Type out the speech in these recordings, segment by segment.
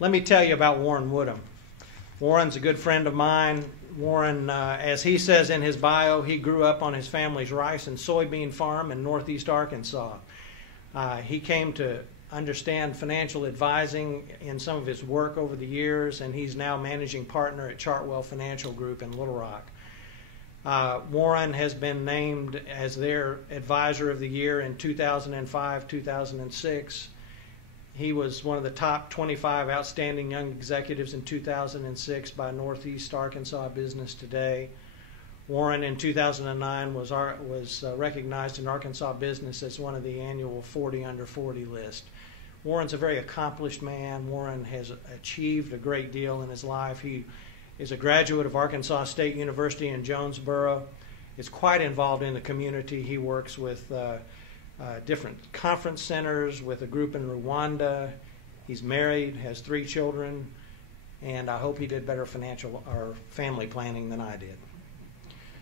Let me tell you about Warren Woodham. Warren's a good friend of mine. Warren, as he says in his bio, he grew up on his family's rice and soybean farm in northeast Arkansas. He came to understand financial advising in some of his work over the years, and he's now managing partner at Chartwell Financial Group in Little Rock. Warren has been named as their advisor of the year in 2005, 2006. He was one of the top 25 outstanding young executives in 2006 by Northeast Arkansas Business Today. Warren in 2009 was recognized in Arkansas Business as one of the annual 40 under 40 list. Warren's a very accomplished man. Warren has achieved a great deal in his life. He is a graduate of Arkansas State University in Jonesboro. Is quite involved in the community. He works with different conference centers, with a group in Rwanda. He's married, has 3 children, and I hope he did better financial or family planning than I did.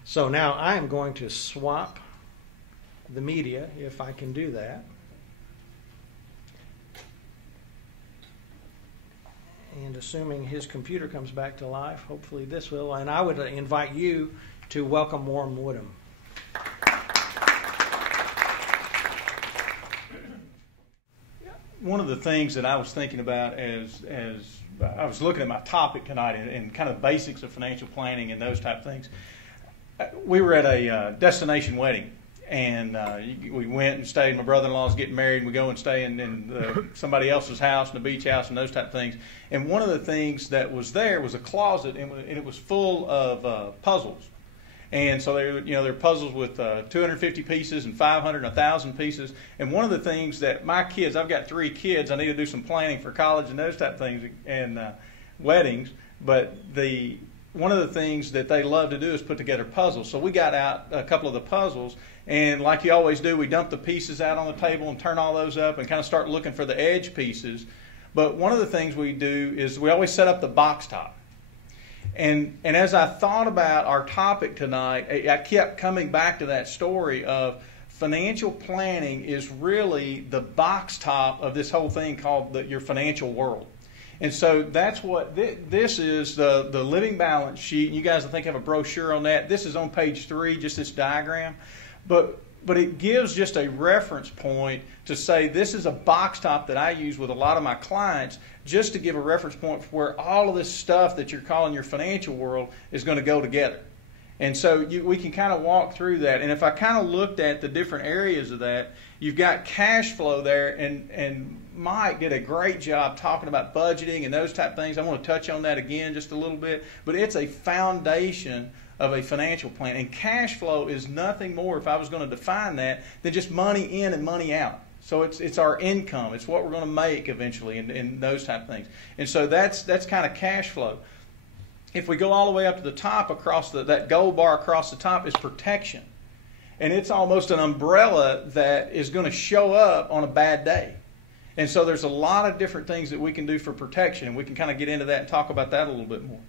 So now I am going to swap the media, if I can do that. And assuming his computer comes back to life, hopefully this will, and I would invite you to welcome Warren Woodham. One of the things that I was thinking about as I was looking at my topic tonight and kind of basics of financial planning and those type of things, we were at a destination wedding, and we went and stayed. My brother-in-law's getting married, and we go and stay in somebody else's house, in the beach house, and those type of things. And one of the things that was there was a closet, and it was full of puzzles. And so they're puzzles with 250 pieces and 500 and 1,000 pieces. And one of the things that my kids, I've got 3 kids, I need to do some planning for college and those type of things and weddings. But one of the things that they love to do is put together puzzles. So we got out a couple of the puzzles, and like you always do, we dump the pieces out on the table and turn all those up and kind of start looking for the edge pieces. But one of the things we do is we always set up the box top. And as I thought about our topic tonight, I kept coming back to that story of financial planning is really the box top of this whole thing called your financial world. And so that's what this is, the living balance sheet. You guys, I think, have a brochure on that. This is on page 3, just this diagram. But it gives just a reference point to say this is a box top that I use with a lot of my clients just to give a reference point for where all of this stuff that you're calling your financial world is going to go together. And so we can kind of walk through that. And if I kind of looked at the different areas of that, you've got cash flow there, and Mike did a great job talking about budgeting and those type of things. I want to touch on that again just a little bit. But it's a foundation of a financial plan. And cash flow is nothing more, if I was going to define that, than just money in and money out. So it's our income. It's what we're going to make eventually and those type of things. And so that's kind of cash flow. If we go all the way up to the top, across that gold bar across the top is protection. And it's almost an umbrella that is going to show up on a bad day. And so there's a lot of different things that we can do for protection. And we can kind of get into that and talk about that a little bit more.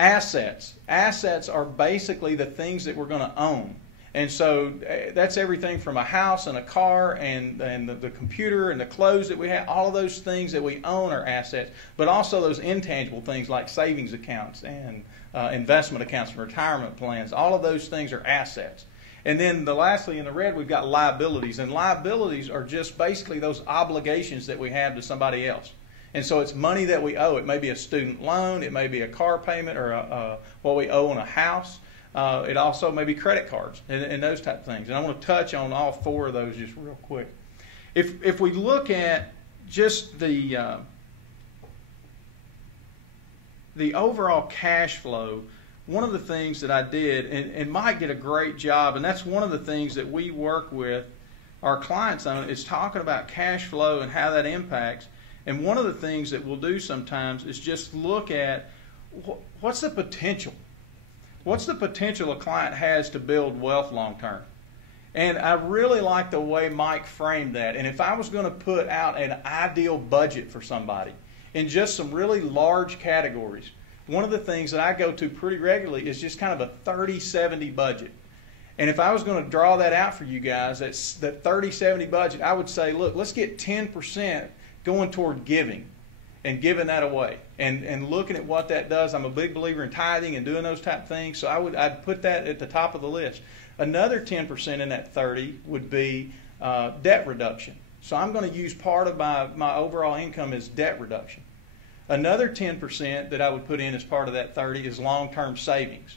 Assets. Assets are basically the things that we're going to own. And so that's everything from a house and a car and the computer and the clothes that we have. All of those things that we own are assets, but also those intangible things like savings accounts and investment accounts and retirement plans. All of those things are assets. And then lastly in the red, we've got liabilities. And liabilities are just basically those obligations that we have to somebody else. And so it's money that we owe. It may be a student loan. It may be a car payment or what we owe on a house. It also may be credit cards and those type of things. And I want to touch on all 4 of those just real quick. If we look at just the overall cash flow, one of the things that I did, and Mike did a great job, and that's one of the things that we work with our clients on, is talking about cash flow and how that impacts. And one of the things that we'll do sometimes is just look at what's the potential. What's the potential a client has to build wealth long term? And I really like the way Mike framed that. And if I was going to put out an ideal budget for somebody in just some really large categories, one of the things that I go to pretty regularly is just kind of a 30-70 budget. And if I was going to draw that out for you guys, that 30-70 budget, I would say, look, let's get 10% going toward giving. and giving that away and looking at what that does. I'm a big believer in tithing and doing those type of things, so I'd put that at the top of the list. Another 10% in that 30 would be debt reduction. So I'm going to use part of my overall income as debt reduction. Another 10% that I would put in as part of that 30 is long-term savings.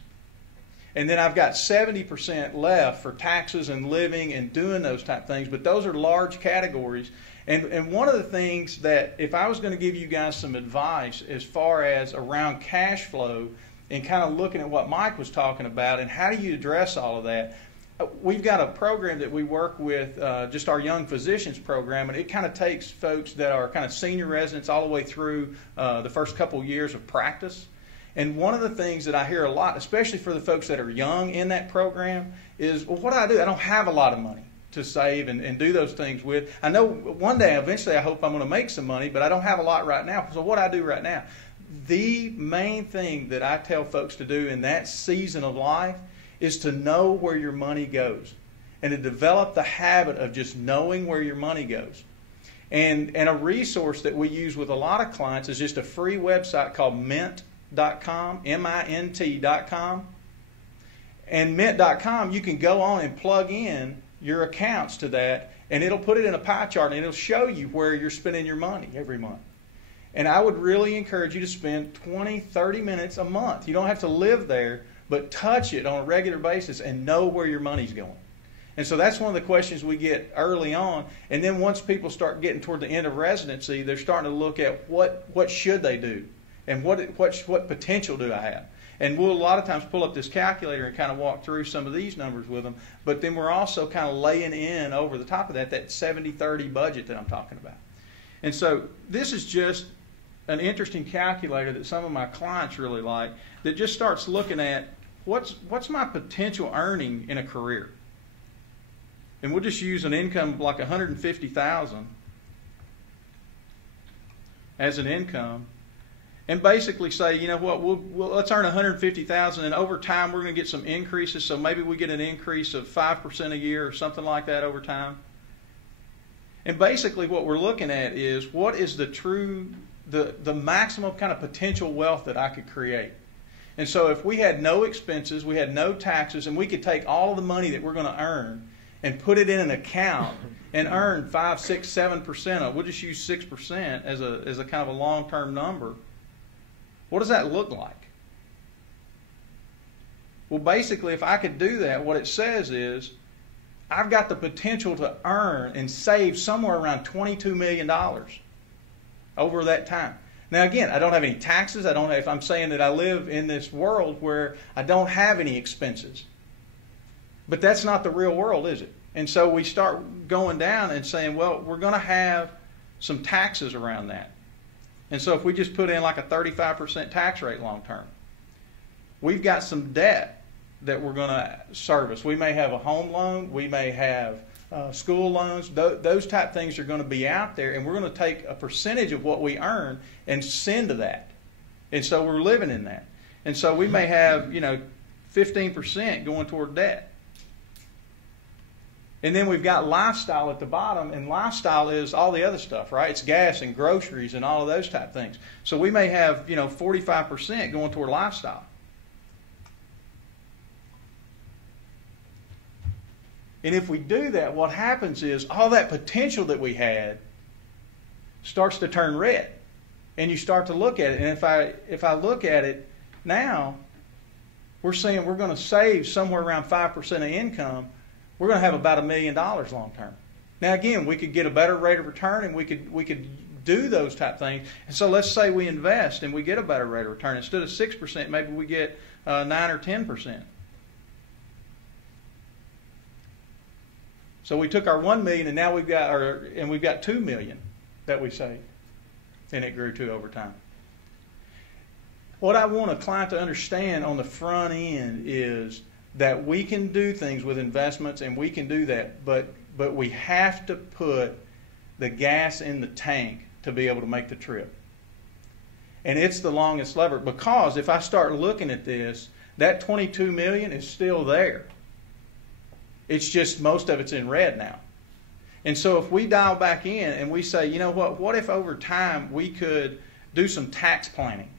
And then I've got 70% left for taxes and living and doing those type of things. But those are large categories. And one of the things that, if I was going to give you guys some advice as far as around cash flow and kind of looking at what Mike was talking about and how do you address all of that, we've got a program that we work with, just our Young Physicians program, and it kind of takes folks that are kind of senior residents all the way through the first couple years of practice. And one of the things that I hear a lot, especially for the folks that are young in that program, is, well, what do? I don't have a lot of money to save and do those things with. I know one day, eventually, I hope I'm going to make some money, but I don't have a lot right now. So what do I do right now? The main thing that I tell folks to do in that season of life is to know where your money goes and to develop the habit of just knowing where your money goes. And a resource that we use with a lot of clients is just a free website called Mint.com, Mint.com. And Mint.com, you can go on and plug in your accounts to that, and it'll put it in a pie chart, and it'll show you where you're spending your money every month. And I would really encourage you to spend 20, 30 minutes a month. You don't have to live there, but touch it on a regular basis and know where your money's going. And so that's one of the questions we get early on. And then once people start getting toward the end of residency, they're starting to look at what should they do and what potential do I have. And we'll a lot of times pull up this calculator and kind of walk through some of these numbers with them. But then we're also kind of laying in over the top of that 70-30 budget that I'm talking about. And so this is just an interesting calculator that some of my clients really like, that just starts looking at what's my potential earning in a career. And we'll just use an income like $150,000 as an income, and basically say, you know what, let's earn $150,000, and over time we're going to get some increases. So maybe we get an increase of 5% a year or something like that over time. And basically what we're looking at is what is the maximum kind of potential wealth that I could create. And so if we had no expenses, we had no taxes, and we could take all of the money that we're going to earn and put it in an account and earn 5, 6, 7%. We'll just use 6% as a kind of a long-term number. What does that look like? Well, basically, if I could do that, what it says is I've got the potential to earn and save somewhere around $22 million over that time. Now, again, I don't have any taxes. If I'm saying that I live in this world where I don't have any expenses. But that's not the real world, is it? And so we start going down and saying, well, we're going to have some taxes around that. And so if we just put in like a 35% tax rate long term, we've got some debt that we're going to service. We may have a home loan. We may have school loans. Those type things are going to be out there, and we're going to take a percentage of what we earn and send to that. And so we're living in that. And so we may have, 15% going toward debt. And then we've got lifestyle at the bottom, and lifestyle is all the other stuff, right? It's gas and groceries and all of those type things. So we may have, 45% going toward lifestyle. And if we do that, what happens is all that potential that we had starts to turn red. And you start to look at it. And if I look at it now, we're saying we're going to save somewhere around 5% of income. We're going to have about $1 million long term. Now, again, we could get a better rate of return, and we could do those type things. And so let's say we invest and we get a better rate of return. Instead of 6%, maybe we get 9 or 10%. So we took our $1 million, and now we've got $2 million that we saved, and it grew to over time. What I want a client to understand on the front end is that we can do things with investments, and we can do that, but we have to put the gas in the tank to be able to make the trip. And it's the longest lever, because if I start looking at this, that $22 million is still there. It's just most of it's in red now. And so if we dial back in and we say, what if over time we could do some tax planning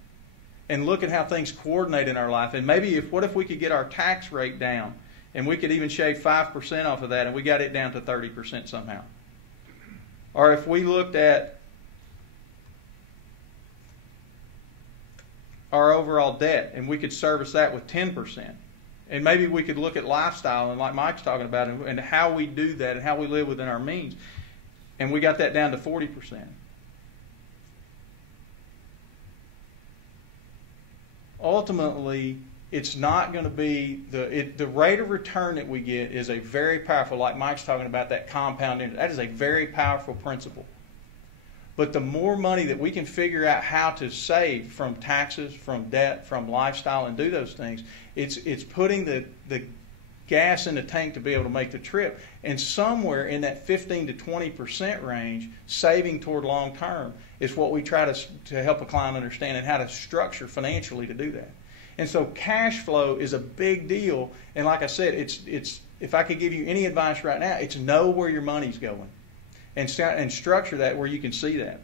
and look at how things coordinate in our life. And maybe what if we could get our tax rate down and we could even shave 5% off of that and we got it down to 30% somehow. Or if we looked at our overall debt and we could service that with 10%. And maybe we could look at lifestyle and like Mike's talking about and how we do that and how we live within our means. And we got that down to 40%. Ultimately, it's not going to be the rate of return that we get is a very powerful, like Mike's talking about, that compound interest. That is a very powerful principle. But the more money that we can figure out how to save from taxes, from debt, from lifestyle, and do those things, it's putting the gas in the tank to be able to make the trip. And somewhere in that 15 to 20% range, saving toward long term is what we try to help a client understand and how to structure financially to do that. And so cash flow is a big deal. And like I said, it's if I could give you any advice right now, it's know where your money's going and structure that where you can see that.